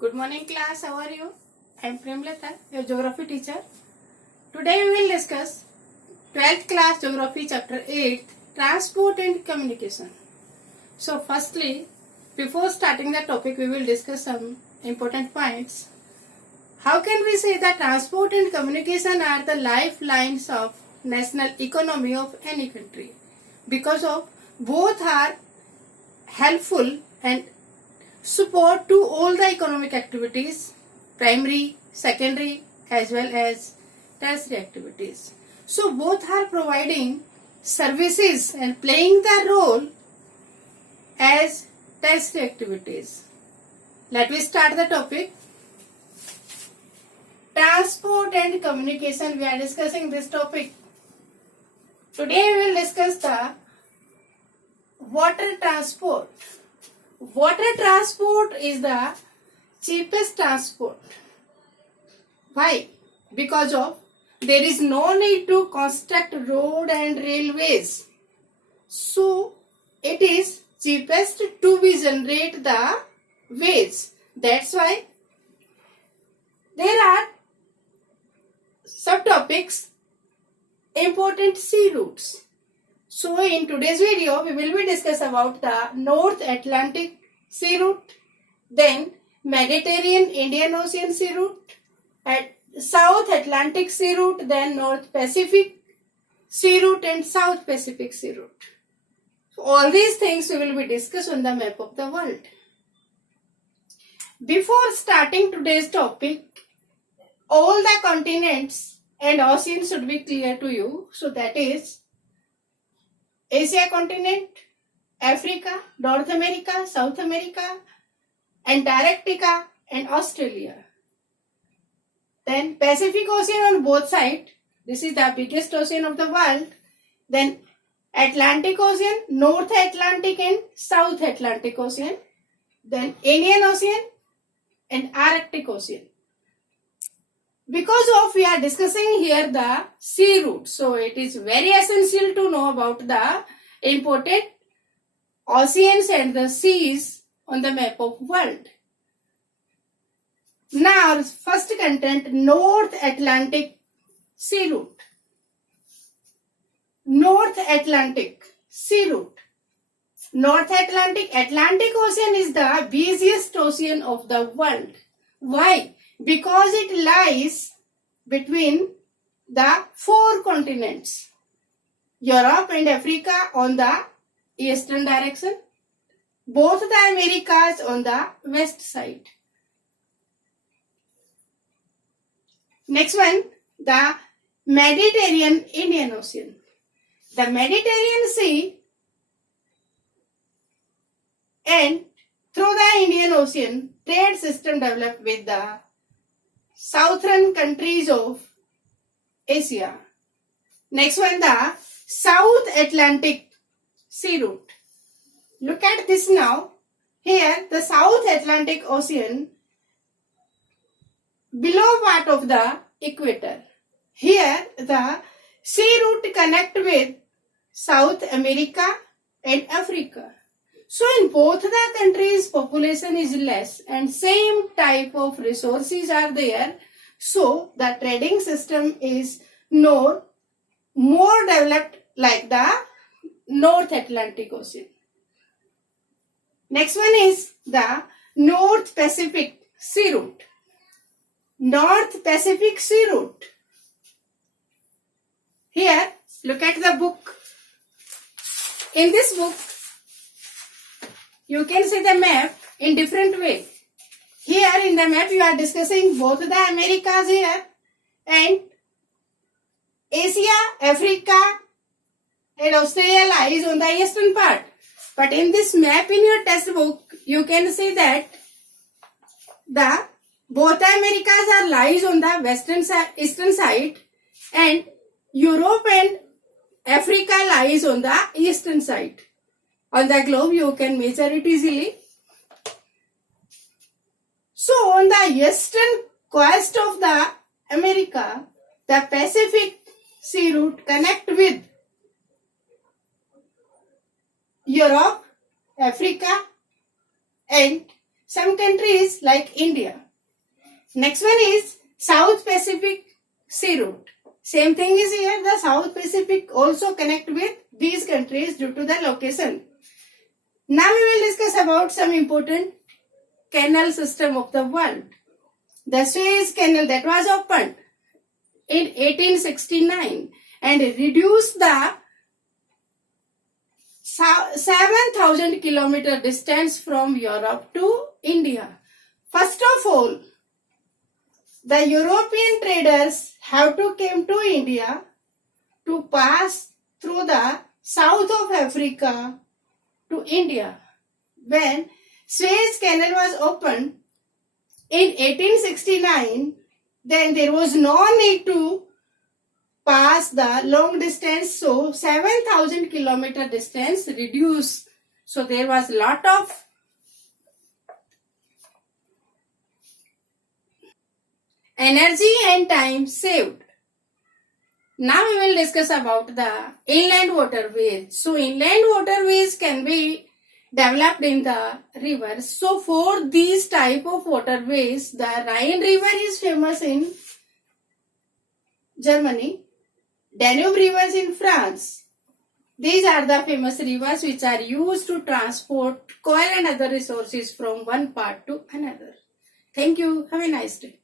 Good morning class, how are you? I am Premlata, your geography teacher. Today we will discuss 12th class geography chapter 8, transport and communication. So firstly, before starting the topic we will discuss some important points. How can we say that transport and communication are the lifelines of national economy of any country? Because of both are helpful and support to all the economic activities, primary, secondary as well as tertiary activities. So both are providing services and playing the role as tertiary activities. Let me start the topic. Transport and communication, we are discussing this topic. Today we will discuss the water transport. Water transport is the cheapest transport. Why? Because of there is no need to construct road and railways. So it is cheapest to be generate the waves. That's why there are subtopics important sea routes. So in today's video we will be discuss about the North Atlantic Sea Route, then Mediterranean Indian Ocean Sea Route, at South Atlantic Sea Route, then North Pacific Sea Route and South Pacific Sea Route. So all these things we will be discuss on the map of the world. Before starting today's topic, all the continents and oceans should be clear to you. So that is Asia continent, Africa, North America, South America, Antarctica and Australia. Then Pacific Ocean on both sides. This is the biggest ocean of the world. Then Atlantic Ocean, North Atlantic and South Atlantic Ocean. Then Indian Ocean and Arctic Ocean. Because of we are discussing here the sea route, so it is very essential to know about the important oceans and the seas on the map of world. Now first content, North Atlantic Sea Route. North Atlantic Sea Route. North Atlantic Ocean is the busiest ocean of the world. Why? Because it lies between the four continents, Europe and Africa on the eastern direction, both the Americas on the west side. Next one, the Mediterranean Indian Ocean. The Mediterranean Sea and through the Indian Ocean, trade system developed with the southern countries of Asia. Next one, the South Atlantic Sea Route. Look at this now. Here, the South Atlantic Ocean below part of the equator. Here, the sea route connect with South America and Africa. So in both the countries population is less and same type of resources are there. So the trading system is more developed like the North Atlantic Ocean. Next one is the North Pacific Sea Route. North Pacific Sea Route. Here, look at the book. In this book, you can see the map in different way. Here in the map you are discussing both the Americas here and Asia, Africa and Australia lies on the eastern part. But in this map in your textbook you can see that the both Americas are lies on the western side, eastern side, and Europe and Africa lies on the eastern side. On the globe you can measure it easily. So on the eastern coast of the America, the Pacific Sea Route connect with Europe, Africa and some countries like India. Next one is South Pacific Sea Route. Same thing is here. The South Pacific also connect with these countries due to the location. Now we will discuss about some important canal system of the world. The Suez Canal that was opened in 1869 and reduced the 7,000 kilometer distance from Europe to India. First of all, the European traders have to came to India to pass through the south of Africa to India. When Suez Canal was opened in 1869, then there was no need to pass the long distance, so 7,000 kilometer distance reduced. So there was lot of energy and time saved. Now we will discuss about the inland waterways. So inland waterways can be developed in the rivers. So for these type of waterways, the Rhine River is famous in Germany, Danube rivers in France. These are the famous rivers which are used to transport coal and other resources from one part to another. Thank you. Have a nice day.